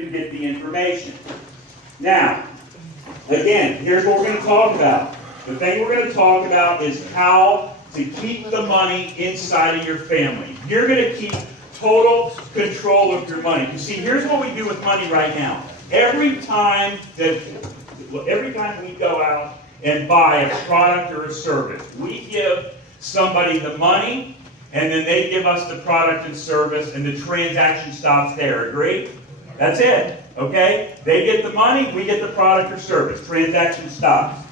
to get the information. Now, again, here's what we're going to talk about. The thing we're going to talk about is how to keep the money inside of your family. You're going to keep total control of your money. You see, here's what we do with money right now. Every time we go out and buy a product or a service, we give somebody the money, and then they give us the product and service, and the transaction stops there. Agree? That's it. Okay? They get the money, we get the product or service. Transaction stops.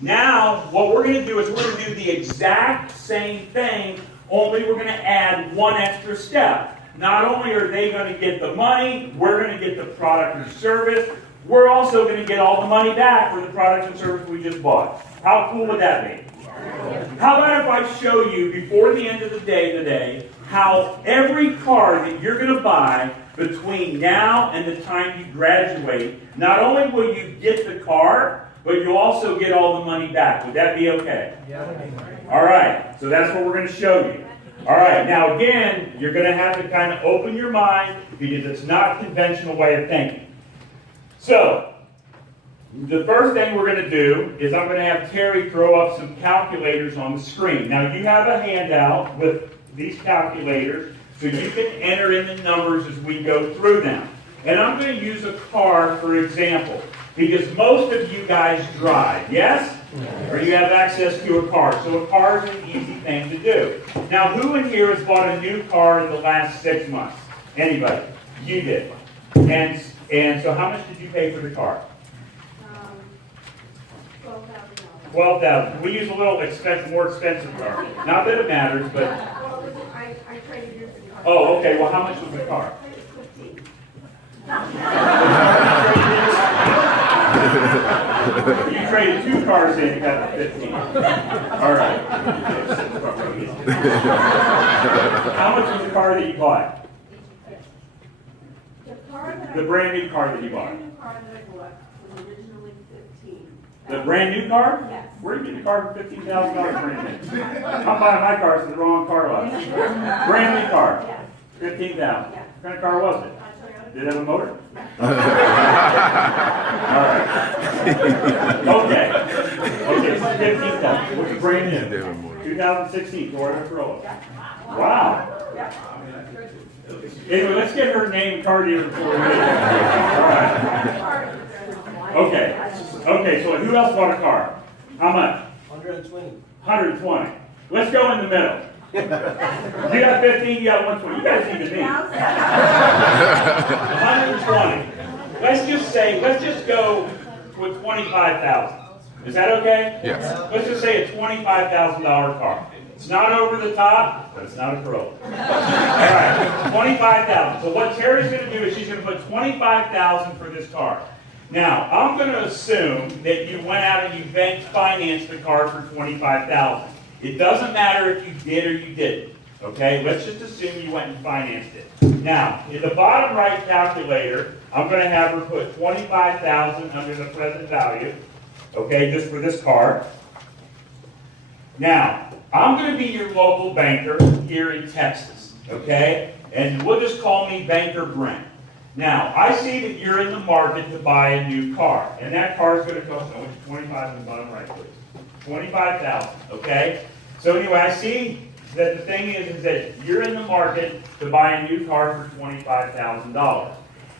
Now, what we're going to do is we're going to do the exact same thing, only we're going to add one extra step. Not only are they going to get the money, we're going to get the product or service. We're also going to get all the money back for the product and service we just bought. How cool would that be? How about if I show you before the end of the day today how every car that you're going to buy between now and the time you graduate, not only will you get the car, but you'll also get all the money back. Would that be okay? Yeah. All right, so that's what we're going to show you. All right, now again, you're going to have to kind of open your mind because it's not a conventional way of thinking. So, the first thing we're going to do is I'm going to have Terry throw up some calculators on the screen. Now, you have a handout with these calculators, so you can enter in the numbers as we go through them. And I'm going to use a car, for example, because most of you guys drive, yes? Or you have access to a car. So a car is an easy thing to do. Now, who in here has bought a new car in the last 6 months? Anybody? You did. And so how much did you pay for the car? $12,000. $12,000. We use a little more expensive car. Not that it matters, but... I traded yours in the car. Oh, okay. Well, how much was the car? You traded 2 cars in, you got the 15. All right. How much was the car that you bought? The brand new car that you bought. The brand new car that I bought was originally $15,000. The brand new car? Yes. Where did you get the car for $15,000 brand new? I'm buying my car to the wrong car lot. Brand new car. Yes. $15,000. Yes. What kind of car was it? Did it have a motor? All right. Okay, so $15,000. What's the brand new? 2016 Toyota Corolla. Wow. Anyway, let's get her name and car dealer before we leave. All right. Okay, so who else bought a car? How much? 120. 120. Let's go in the middle. You got 15, you got 120. You guys need to meet. 120. Let's just go with 25,000. Is that okay? Yes. Let's just say a $25,000 car. It's not over the top, but it's not a Corolla. All right, 25,000. So what Terry's going to do is she's going to put 25,000 for this car. Now, I'm going to assume that you went out and you bank financed the car for 25,000. It doesn't matter if you did or you didn't. Okay, let's just assume you went and financed it. Now, in the bottom right calculator, I'm going to have her put 25,000 under the present value. Okay, just for this car. Now, I'm going to be your local banker here in Texas, okay? And we'll just call me Banker Brent. Now, I see that you're in the market to buy a new car, and that car is going to cost, I want you 25 in the bottom right, please. 25,000, okay? So anyway, I see that the thing is that you're in the market to buy a new car for $25,000.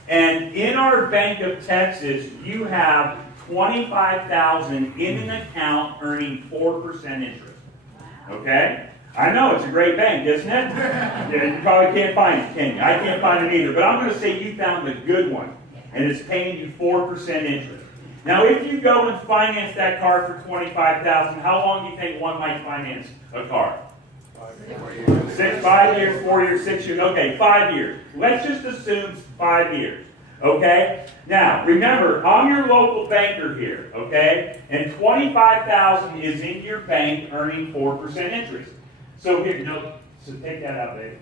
And in our Bank of Texas, you have $25,000 in an account earning 4% interest. Okay? I know, it's a great bank, isn't it? Yeah, you probably can't find it, can you? I can't find it either. But I'm going to say you found the good one. And it's paying you 4% interest. Now, if you go and finance that car for $25,000, how long do you think one might finance a car? 5 years, 4 years, 6 years. Okay, 5 years. Let's just assume 5 years. Okay? Now, remember, I'm your local banker here, okay? And $25,000 is in your bank earning 4% interest. So here, so take that out, baby.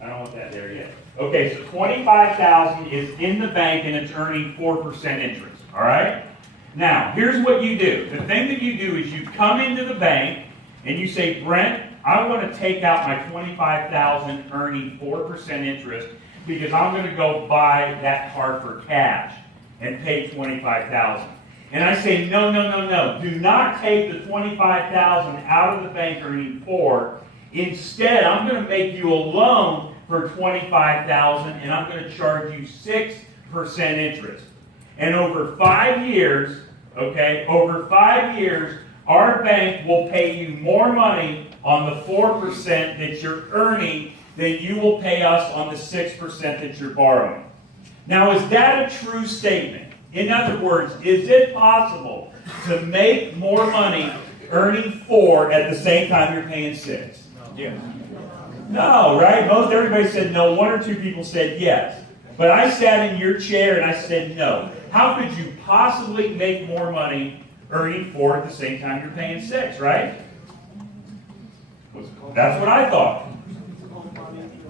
I don't want that there yet. Okay, so $25,000 is in the bank and it's earning 4% interest. All right? Now, here's what you do. The thing that you do is you come into the bank and you say, Brent, I want to take out my $25,000 earning 4% interest, because I'm going to go buy that car for cash and pay $25,000. And I say, no, no, no, no. Do not take the $25,000 out of the bank earning 4. Instead, I'm going to make you a loan for $25,000, and I'm going to charge you 6% interest. And over 5 years, okay, over 5 years, our bank will pay you more money on the 4% that you're earning than you will pay us on the 6% that you're borrowing. Now, is that a true statement? In other words, is it possible to make more money earning 4 at the same time you're paying 6? Yes. No, right? Everybody said no. 1 or 2 people said yes. But I sat in your chair and I said no. How could you possibly make more money earning 4 at the same time you're paying 6, right? That's what I thought.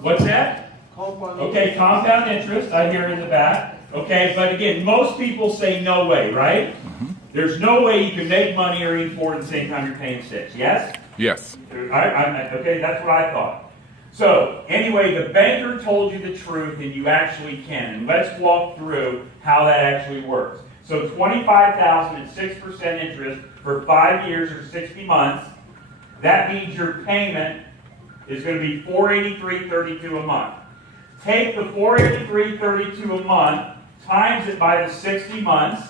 What's that? Okay, compound interest. I hear in the back. Okay, but again, most people say no way, right? There's no way you can make money earning 4 at the same time you're paying 6. Yes? Yes. Okay, that's what I thought. So, anyway, the banker told you the truth, and you actually can. And let's walk through how that actually works. So, $25,000 at 6% interest for 5 years or 60 months. That means your payment is going to be $483.32 a month. Take the $483.32 a month, times it by the 60 months.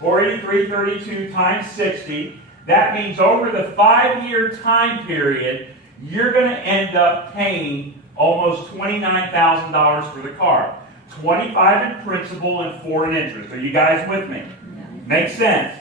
$483.32 times 60. That means over the 5-year time period, you're going to end up paying almost $29,000 for the car. $25,000 in principal and $4,000 in interest. Are you guys with me? Makes sense.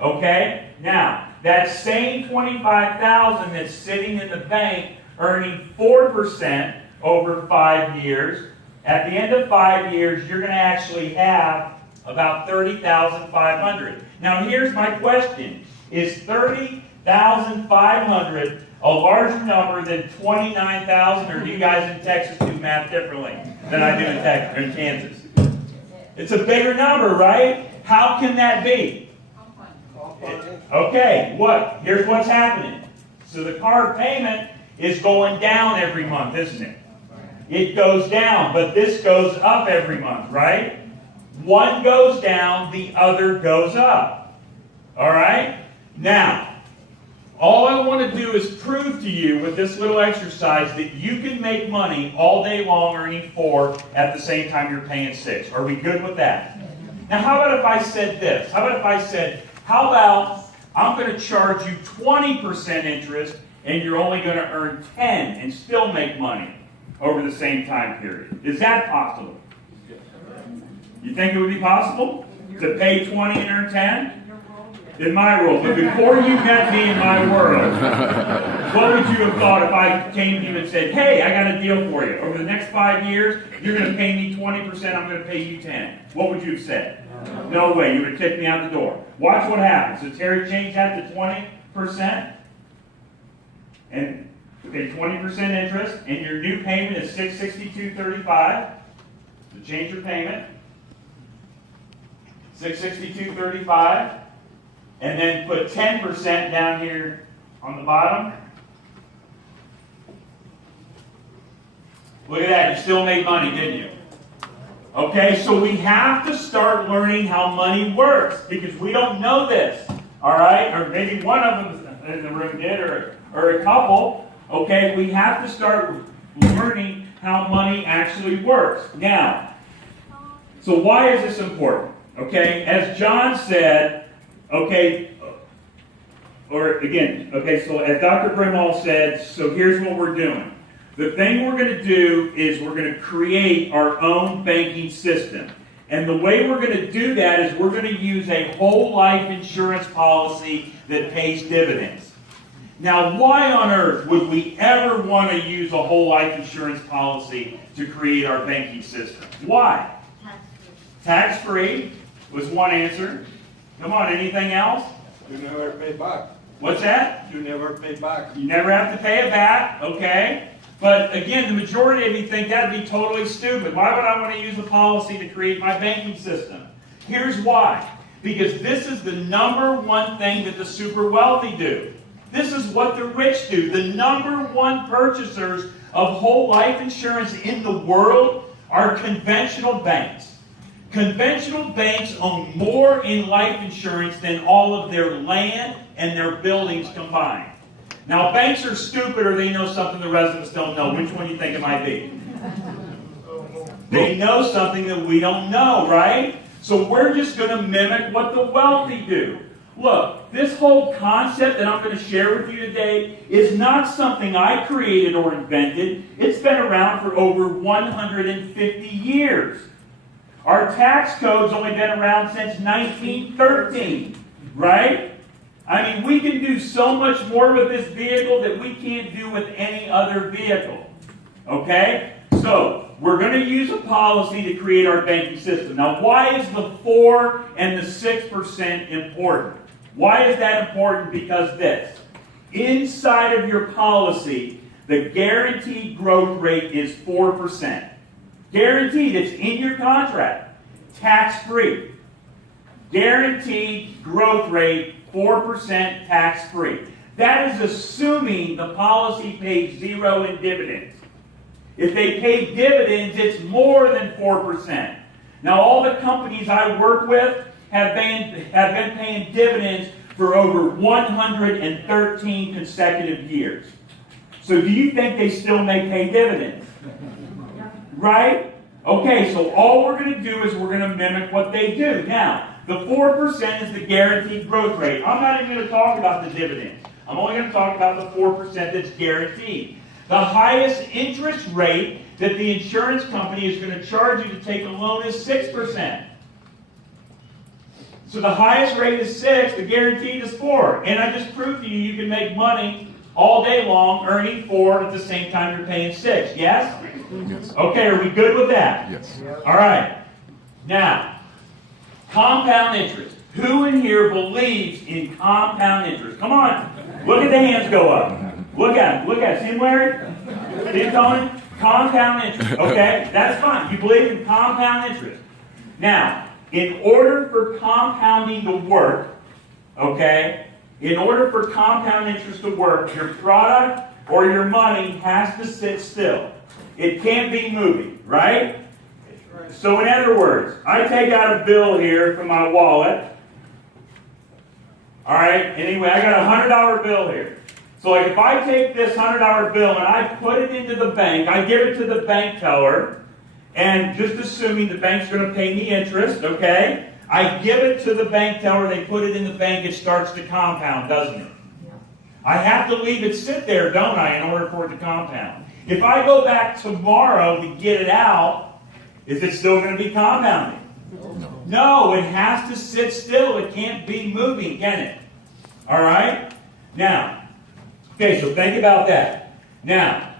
Okay? Now, that same $25,000 that's sitting in the bank earning 4% over 5 years, at the end of 5 years, you're going to actually have about $30,500. Now, here's my question. Is $30,500 a larger number than $29,000, or do you guys in Texas do math differently than I do in Kansas? It's a bigger number, right? How can that be? Okay, here's what's happening. So the car payment is going down every month, isn't it? It goes down, but this goes up every month, right? One goes down, the other goes up. All right? Now, all I want to do is prove to you with this little exercise that you can make money all day long earning 4 at the same time you're paying 6. Are we good with that? Now, how about if I said this? How about I'm going to charge you 20% interest and you're only going to earn 10 and still make money over the same time period? Is that possible? You think it would be possible to pay 20 and earn 10? In my world. But before you met me in my world, what would you have thought if I came to you and said, hey, I got a deal for you. Over the next 5 years, you're going to pay me 20%, I'm going to pay you 10. What would you have said? No way. You would have kicked me out the door. Watch what happens. So Terry changed that to 20%. And okay, 20% interest, and your new payment is $662.35. So change your payment. $662.35. And then put 10% down here on the bottom. Look at that, you still made money, didn't you? Okay, so we have to start learning how money works because we don't know this. All right, or maybe one of them in the room did, or a couple. Okay, we have to start learning how money actually works. Now, so why is this important? Okay, as John said, okay, or again, okay, so as Dr. Brimhall said, so here's what we're doing. The thing we're going to do is we're going to create our own banking system. And the way we're going to do that is we're going to use a whole life insurance policy that pays dividends. Now, why on earth would we ever want to use a whole life insurance policy to create our banking system? Why? Tax-free was one answer. Come on, anything else? You never pay back. What's that? You never pay back. You never have to pay it back, okay? But again, the majority of you think that'd be totally stupid. Why would I want to use a policy to create my banking system? Here's why. Because this is the number one thing that the super wealthy do. This is what the rich do. The number one purchasers of whole life insurance in the world are conventional banks. Conventional banks own more in life insurance than all of their land and their buildings combined. Now, banks are stupid or they know something the rest of us don't know. Which one do you think it might be? They know something that we don't know, right? So we're just going to mimic what the wealthy do. Look, this whole concept that I'm going to share with you today is not something I created or invented. It's been around for over 150 years. Our tax code's only been around since 1913, right? I mean, we can do so much more with this vehicle that we can't do with any other vehicle. Okay? So, we're going to use a policy to create our banking system. Now, why is the 4 and the 6% important? Why is that important? Because this. Inside of your policy, the guaranteed growth rate is 4%. Guaranteed. It's in your contract. Tax-free. Guaranteed growth rate, 4% tax-free. That is assuming the policy pays 0 in dividends. If they pay dividends, it's more than 4%. Now, all the companies I work with have been paying dividends for over 113 consecutive years. So do you think they still may pay dividends? Right? Okay, so all we're going to do is we're going to mimic what they do. Now, the 4% is the guaranteed growth rate. I'm not even going to talk about the dividends. I'm only going to talk about the 4% that's guaranteed. The highest interest rate that the insurance company is going to charge you to take a loan is 6%. So the highest rate is 6, the guaranteed is 4. And I just proved to you you can make money all day long earning 4 at the same time you're paying 6. Yes? Yes. Okay, are we good with that? Yes. All right. Now, compound interest. Who in here believes in compound interest? Come on. Look at the hands go up. Look at it. Look at it. See him, Larry? See him, Tony? Compound interest. Okay, that's fine. You believe in compound interest. Now, in order for compounding to work, okay, in order for compound interest to work, your product or your money has to sit still. It can't be moving, right? So in other words, I take out a bill here from my wallet. All right, anyway, I got a $100 bill here. So like if I take this $100 bill and I put it into the bank, I give it to the bank teller, and just assuming the bank's going to pay me interest, okay? I give it to the bank teller, they put it in the bank, it starts to compound, doesn't it? I have to leave it sit there, don't I, in order for it to compound. If I go back tomorrow to get it out, is it still going to be compounding? No, it has to sit still. It can't be moving, can it? All right? Now, okay, so think about that. Now,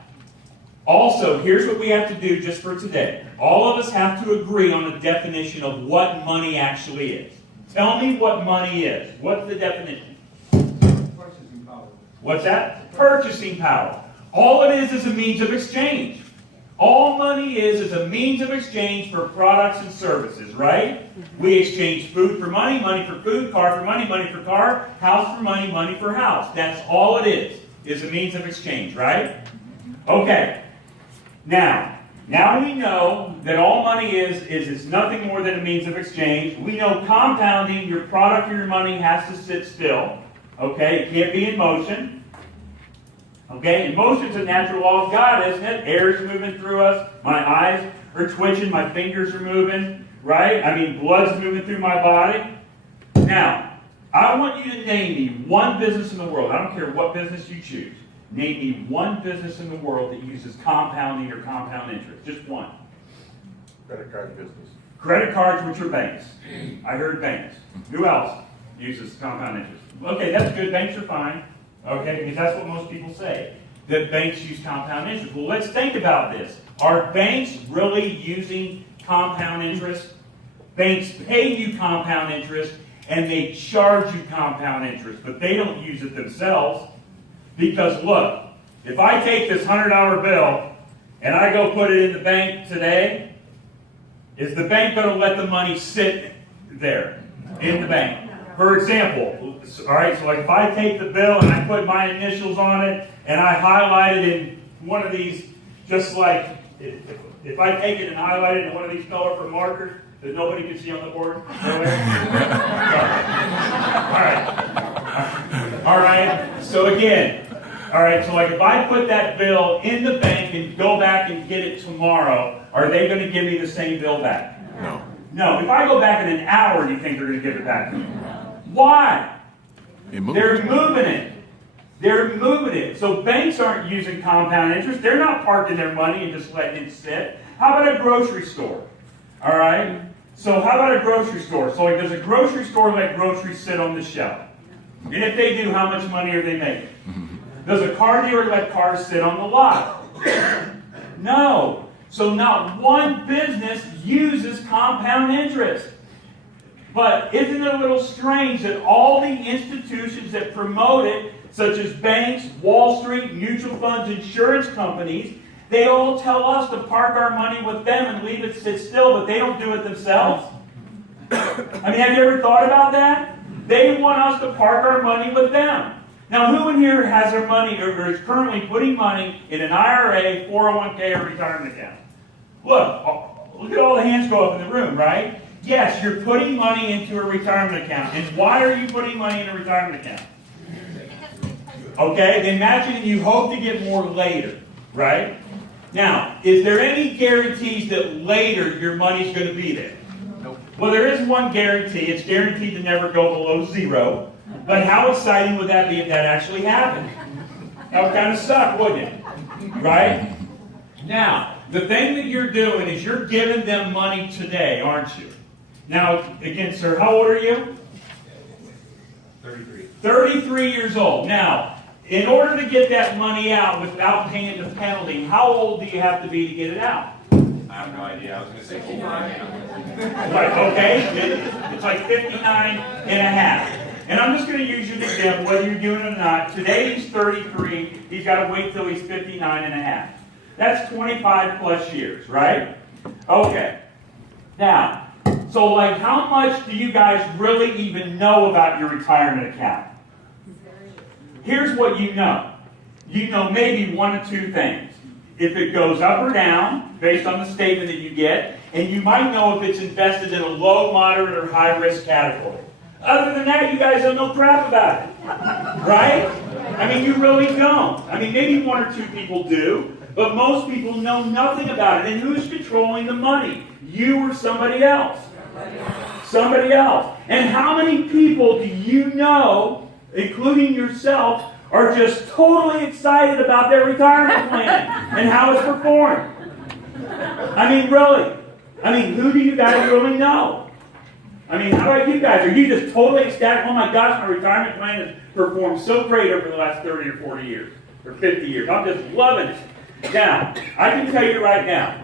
also, here's what we have to do just for today. All of us have to agree on the definition of what money actually is. Tell me what money is. What's the definition? Purchasing power. What's that? Purchasing power. All it is a means of exchange. All money is a means of exchange for products and services, right? We exchange food for money, money for food, car for money, money for car, house for money, money for house. That's all it is a means of exchange, right? Okay. Now we know that all money is it's nothing more than a means of exchange. We know compounding, your product or your money has to sit still. Okay? It can't be in motion. Okay, and motion's a natural law of God, isn't it? Air's moving through us. My eyes are twitching. My fingers are moving. Right? I mean, blood's moving through my body. Now, I want you to name me one business in the world. I don't care what business you choose. Name me one business in the world that uses compounding or compound interest. Just one. Credit card business. Credit cards, which are banks. I heard banks. Who else uses compound interest? Okay, that's good. Banks are fine. Okay, because that's what most people say, that banks use compound interest. Well, let's think about this. Are banks really using compound interest? Banks pay you compound interest, and they charge you compound interest, but they don't use it themselves. Because look, if I take this $100 bill, and I go put it in the bank today, is the bank going to let the money sit there in the bank? For example, all right, so like if I take the bill and I put my initials on it and I highlight it in one of these Just like if I take it and highlight it in one of these colorful markers that nobody can see on the board. All right. So again, all right. So like if I put that bill in the bank and go back and get it tomorrow, are they going to give me the same bill back? No. No. If I go back in an hour, do you think they're going to give it back to me? Why? They're moving it. They're moving it. So banks aren't using compound interest. They're not parking their money and just letting it sit. How about a grocery store? All right? So how about a grocery store? So like, does a grocery store let groceries sit on the shelf? And if they do, how much money are they making? Does a car dealer let cars sit on the lot? No. So not one business uses compound interest. But isn't it a little strange that all the institutions that promote it, such as banks, Wall Street, mutual funds, insurance companies, they all tell us to park our money with them and leave it sit still, but they don't do it themselves? I mean, have you ever thought about that? They want us to park our money with them. Now, who in here has their money or is currently putting money in an IRA, 401k, or retirement account? Look at all the hands go up in the room, right? Yes, you're putting money into a retirement account. And why are you putting money in a retirement account? Okay, imagine you hope to get more later, right? Now, is there any guarantees that later your money's going to be there? Nope. Well, there is one guarantee. It's guaranteed to never go below zero. But how exciting would that be if that actually happened? That would kind of suck, wouldn't it? Right? Now, the thing that you're doing is you're giving them money today, aren't you? Now, again, sir, how old are you? 33. 33 years old. Now, in order to get that money out without paying the penalty, how old do you have to be to get it out? I have no idea. I was going to say 59. Right, okay. It's like 59 and a half. And I'm just going to use you as an example, whether you're doing it or not. Today he's 33. He's got to wait till he's 59 and a half. That's 25 plus years, right? Okay. Now, so like how much do you guys really even know about your retirement account? Here's what you know. You know maybe one or two things. If it goes up or down, based on the statement that you get, and you might know if it's invested in a low, moderate, or high risk category. Other than that, you guys don't know crap about it. Right? I mean, you really don't. I mean, maybe one or two people do, but most people know nothing about it. And who's controlling the money? You or somebody else? Somebody else. And how many people do you know, including yourself, are just totally excited about their retirement plan and how it's performed? I mean, really. I mean, who do you guys really know? I mean, how about you guys? Are you just totally ecstatic? Oh my gosh, my retirement plan has performed so great over the last 30 or 40 years, or 50 years. I'm just loving it. Now, I can tell you right now,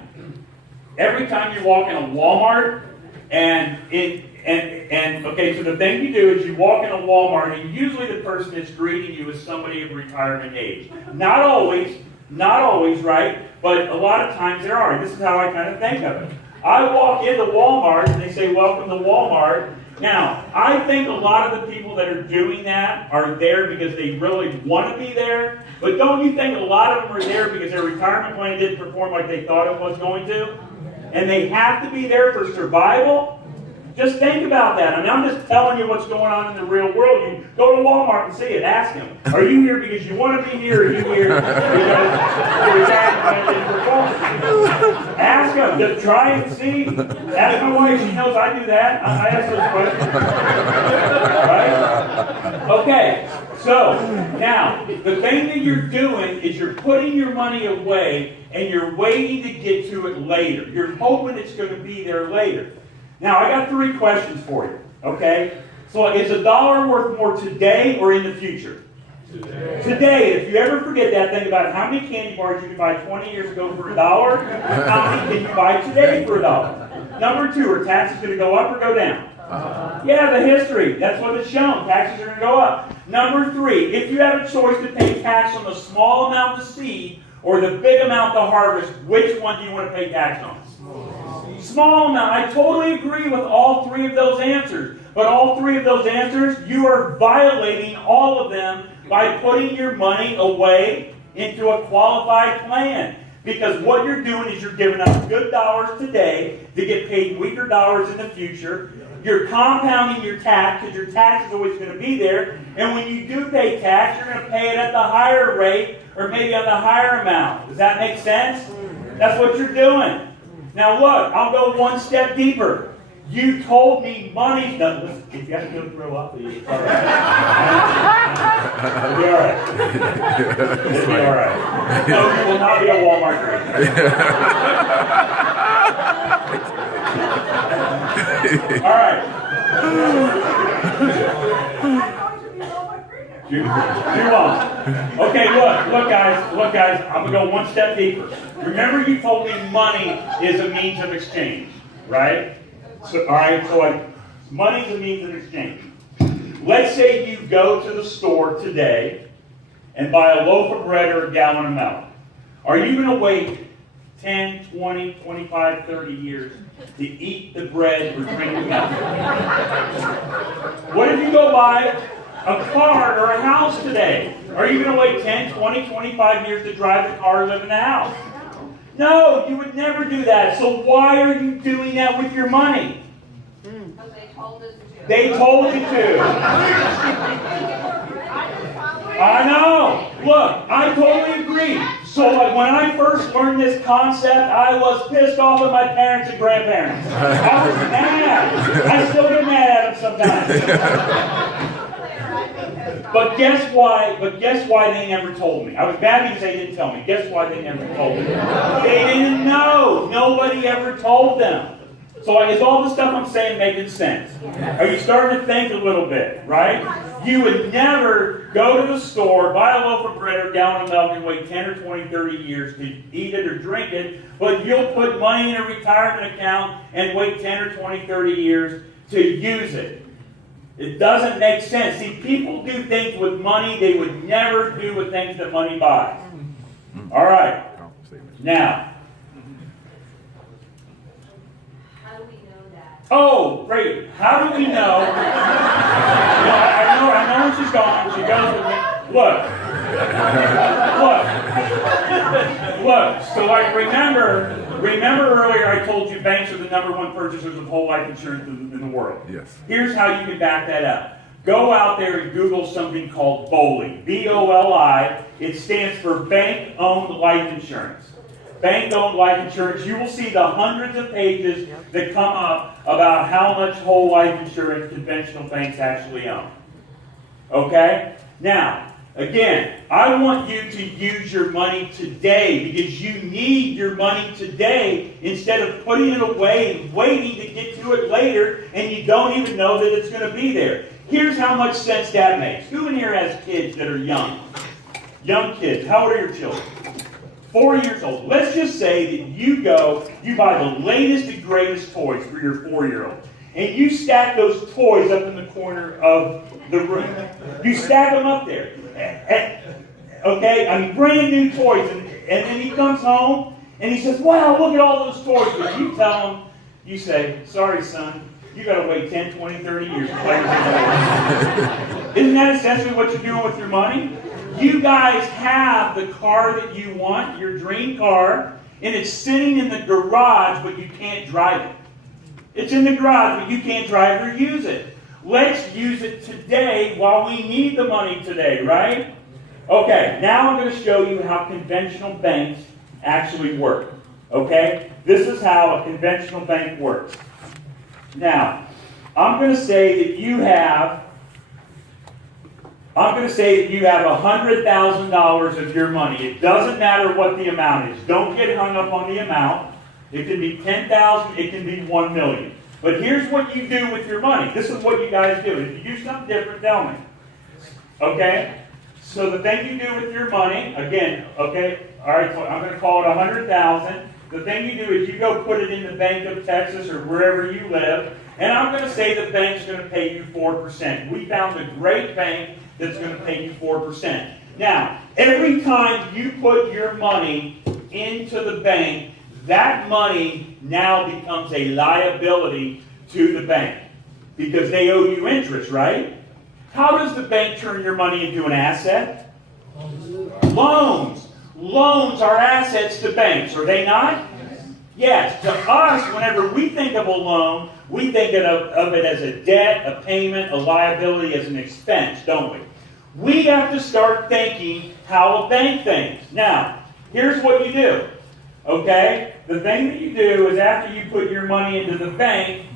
every time you walk in a Walmart, okay, so the thing you do is you walk in a Walmart, and usually the person that's greeting you is somebody of retirement age. Not always, right? But a lot of times there are. This is how I kind of think of it. I walk into Walmart, and they say, welcome to Walmart. Now, I think a lot of the people that are doing that are there because they really want to be there. But don't you think a lot of them are there because their retirement plan didn't perform like they thought it was going to? And they have to be there for survival? Just think about that. I mean, I'm just telling you what's going on in the real world. You go to Walmart and see it. Ask them, are you here because you want to be here, or are you here because your retirement plan didn't perform? Ask them. Just try and see. Ask my wife. She knows I do that. I ask those questions. Right? Okay. So, now, the thing that you're doing is you're putting your money away and you're waiting to get to it later. You're hoping it's going to be there later. Now, I got 3 questions for you, okay? So, is $1 worth more today or in the future? Today. Today. If you ever forget that, think about how many candy bars you could buy 20 years ago for $1. How many can you buy today for $1? Number 2, are taxes going to go up or go down? Yeah, the history. That's what it's shown. Taxes are going to go up. Number 3, if you have a choice to pay tax on the small amount to seed or the big amount to harvest, which one do you want to pay tax on? Small amount. I totally agree with all 3 of those answers. But all 3 of those answers, you are violating all of them by putting your money away into a qualified plan. Because what you're doing is you're giving up good dollars today to get paid weaker dollars in the future. You're compounding your tax because your tax is always going to be there. And when you do pay tax, you're going to pay it at the higher rate or maybe on the higher amount. Does that make sense? That's what you're doing. Now look, I'll go one step deeper. You told me money. No, listen, if you have to go throw up, it's all right. It'll be all right. It'll be all right. No, you will not be a Walmart grader. All right. You won't. Okay, look guys, I'm gonna go one step deeper. Remember you told me money is a means of exchange, right? So, all right, so money is a means of exchange. Let's say you go to the store today and buy a loaf of bread or a gallon of milk. Are you gonna wait 10, 20, 25, 30 years to eat the bread or drink the milk? What if you go buy a car or a house today? Are you going to wait 10, 20, 25 years to drive the car or live in the house? No, you would never do that. So why are you doing that with your money? Because they told us to. They told you to. I know. Look, I totally agree. So when I first learned this concept, I was pissed off at my parents and grandparents. I was mad. I still get mad at them sometimes. But guess why they never told me? I was mad because they didn't tell me. Guess why they never told me? They didn't know. Nobody ever told them. So is all the stuff I'm saying making sense? Are you starting to think a little bit, right? You would never go to the store, buy a loaf of bread or a gallon of milk and wait 10 or 20, 30 years to eat it or drink it, but you'll put money in a retirement account and wait 10 or 20, 30 years to use it. It doesn't make sense. See, people do things with money they would never do with things that money buys. All right. Now. How do we know that? Oh, great. How do we know? I know where she's going. She goes with me. Look. So remember earlier I told you banks are the #1 purchasers of whole life insurance in the world. Yes. Here's how you can back that up. Go out there and Google something called BOLI. B-O-L-I. It stands for Bank-Owned Life Insurance. Bank-owned life insurance. You will see the hundreds of pages that come up about how much whole life insurance conventional banks actually own. Okay? Now, again, I want you to use your money today because you need your money today instead of putting it away and waiting to get to it later and you don't even know that it's going to be there. Here's how much sense that makes. Who in here has kids that are young? Young kids. How old are your children? 4 years old. Let's just say that you buy the latest and greatest toys for your 4-year-old. And you stack those toys up in the corner of the room. You stack them up there. Okay? I mean, brand new toys. And then he comes home and he says, wow, look at all those toys. But you tell him, you say, sorry, son, you got to wait 10, 20, 30 years to play with your toys. Isn't that essentially what you're doing with your money? You guys have the car that you want, your dream car, and it's sitting in the garage, but you can't drive it. It's in the garage, but you can't drive or use it. Let's use it today while we need the money today, right? Okay, now I'm going to show you how conventional banks actually work. Okay? This is how a conventional bank works. Now, I'm going to say that you have $100,000 of your money. It doesn't matter what the amount is. Don't get hung up on the amount. It can be $10,000, it can be $1 million. But here's what you do with your money. This is what you guys do. If you do something different, tell me. Okay? So the thing you do with your money, again, okay, all right, so I'm going to call it $100,000. The thing you do is you go put it in the Bank of Texas or wherever you live, and I'm going to say the bank's going to pay you 4%. We found a great bank that's going to pay you 4%. Now, every time you put your money into the bank, that money now becomes a liability to the bank because they owe you interest, right? How does the bank turn your money into an asset? Loans. loans are assets to banks, are they not? Yes. To us, whenever we think of a loan, we think of it as a debt, a payment, a liability, as an expense, don't we? We have to start thinking how a bank thinks. Now, here's what you do. Okay? The thing that you do is after you put your money into the bank,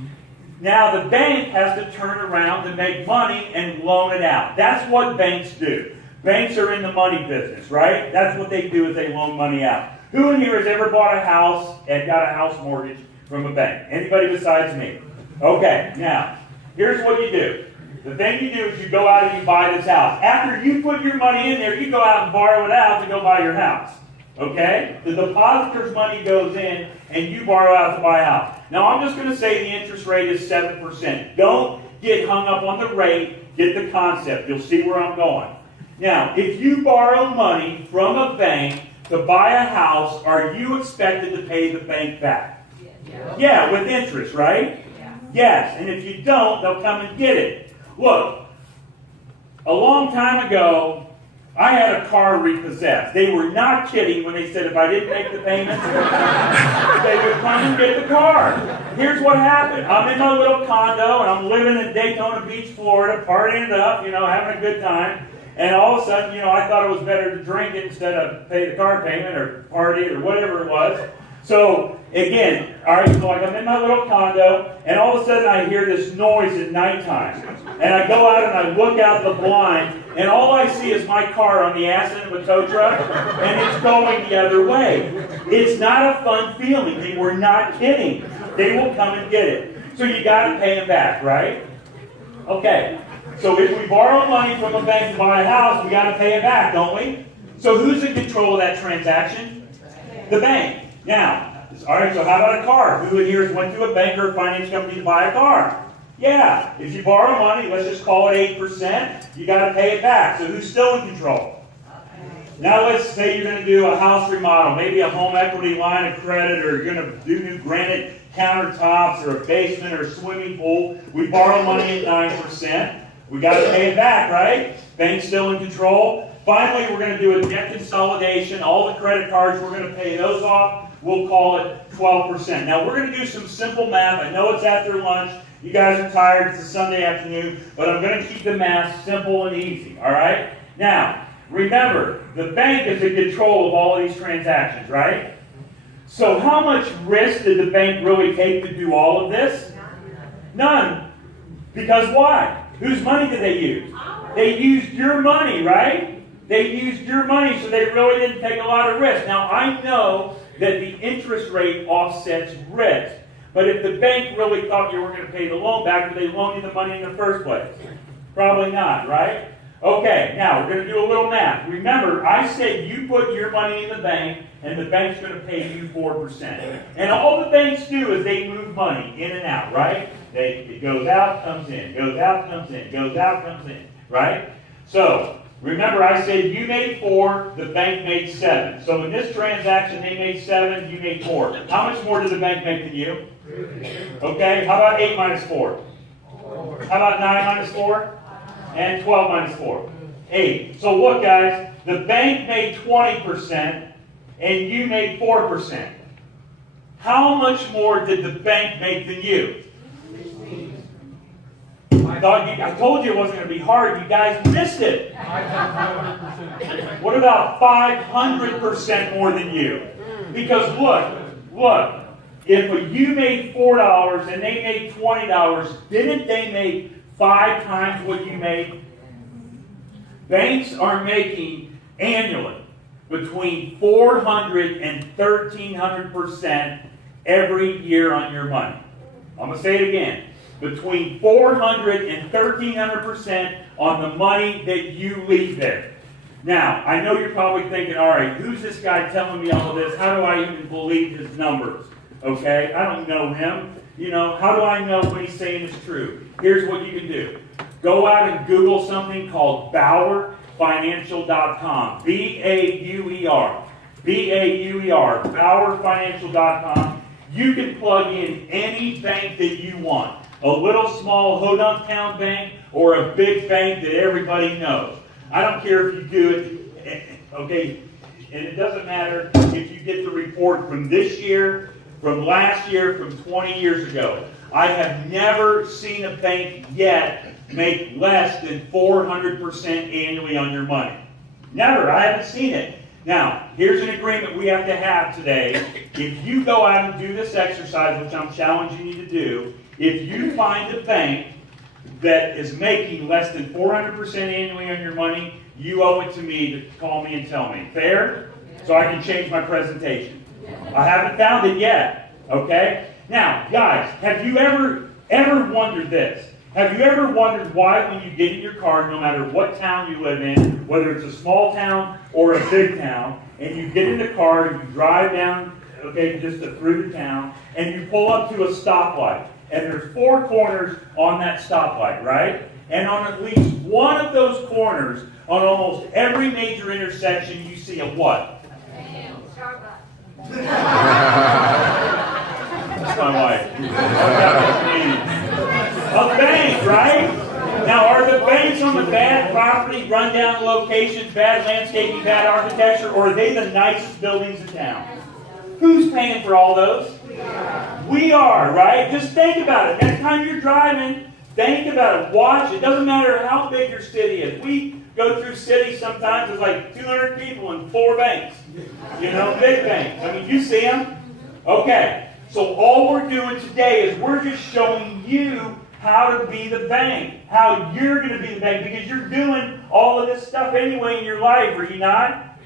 now the bank has to turn around to make money and loan it out. That's what banks do. Banks are in the money business, right? That's what they do, is they loan money out. Who in here has ever bought a house and got a house mortgage from a bank? Anybody besides me? Okay, now, here's what you do. The thing you do is you go out and you buy this house. After you put your money in there, you go out and borrow it out to go buy your house. Okay? The depositor's money goes in and you borrow out to buy a house. Now, I'm just going to say the interest rate is 7%. Don't get hung up on the rate. Get the concept. You'll see where I'm going. Now, if you borrow money from a bank to buy a house, are you expected to pay the bank back? Yeah, with interest, right? Yes, and if you don't, they'll come and get it. Look, a long time ago, I had a car repossessed. They were not kidding when they said if I didn't make the payments, they would come and get the car. Here's what happened. I'm in my little condo, and I'm living in Daytona Beach, Florida, partying it up, having a good time. And all of a sudden, I thought it was better to drink it instead of pay the car payment or party it or whatever it was. So, again, all right, so I'm in my little condo, and all of a sudden I hear this noise at nighttime. And I go out and I look out the blind, and all I see is my car on the accident of a tow truck, and it's going the other way. It's not a fun feeling. They were not kidding. They will come and get it. So you got to pay them back, right? Okay. So if we borrow money from a bank to buy a house, we got to pay it back, don't we? So who's in control of that transaction? The bank. Now, all right, so how about a car? Who in here has went to a bank or a finance company to buy a car? Yeah, if you borrow money, let's just call it 8%, you got to pay it back. So who's still in control? Now let's say you're going to do a house remodel, maybe a home equity line of credit, or you're going to do new granite countertops, or a basement, or a swimming pool. We borrow money at 9%. We got to pay it back, right? Bank's still in control. Finally, we're going to do a debt consolidation. All the credit cards, we're going to pay those off. We'll call it 12%. Now, we're going to do some simple math. I know it's after lunch. You guys are tired. It's a Sunday afternoon. But I'm going to keep the math simple and easy, all right? Now, remember, the bank is in control of all of these transactions, right? So how much risk did the bank really take to do all of this? None. Because why? Whose money did they use? They used your money, right? They used your money, so they really didn't take a lot of risk. Now, I know that the interest rate offsets risk. But if the bank really thought you were going to pay the loan back, would they loan you the money in the first place? Probably not, right? Okay, now we're going to do a little math. Remember, I said you put your money in the bank, and the bank's going to pay you 4%. And all the banks do is they move money in and out, right? It goes out, comes in, goes out, comes in, goes out, comes in, right? So, remember I said you made 4, the bank made 7. So in this transaction, they made 7, you made 4. How much more did the bank make than you? Okay, how about 8 minus 4? How about 9 minus 4? And 12 minus 4? 8. So look, guys, the bank made 20%, and you made 4%. How much more did the bank make than you? I told you it wasn't going to be hard. You guys missed it. What about 500% more than you? Because look, if you made $4 and they made $20, didn't they make 5 times what you made? Banks are making annually between 400 and 1,300% every year on your money. I'm going to say it again. Between 400 and 1,300% on the money that you leave there. Now, I know you're probably thinking, all right, who's this guy telling me all of this? How do I even believe his numbers? Okay, I don't know him. How do I know what he's saying is true? Here's what you can do. Go out and Google something called BauerFinancial.com. B-A-U-E-R. B-A-U-E-R. BauerFinancial.com. You can plug in any bank that you want. A little small Hodunk Town bank or a big bank that everybody knows. I don't care if you do it, okay, and it doesn't matter if you get the report from this year, from last year, from 20 years ago. I have never seen a bank yet make less than 400% annually on your money. Never. I haven't seen it. Now, here's an agreement we have to have today. If you go out and do this exercise, which I'm challenging you to do, if you find a bank that is making less than 400% annually on your money, you owe it to me to call me and tell me. Fair? So I can change my presentation. I haven't found it yet. Okay? Now, guys, have you ever wondered this? Have you ever wondered why when you get in your car, no matter what town you live in, whether it's a small town or a big town, and you get in the car and you drive down, okay, just through the town, and you pull up to a stoplight, and there's 4 corners on that stoplight, right? And on at least one of those corners, on almost every major intersection, you see a what? Starbucks. That's my wife. A bank, right? Now, are the banks on the bad property, run-down locations, bad landscaping, bad architecture, or are they the nicest buildings in town? Who's paying for all those? We are, right? Just think about it. Next time you're driving, think about it. Watch. It doesn't matter how big your city is. We go through cities sometimes, there's like 200 people and 4 banks. You know, big banks. I mean, you see them? Okay. So all we're doing today is we're just showing you how to be the bank, how you're going to be the bank, because you're doing all of this stuff anyway in your life, are you not?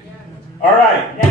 All right. Now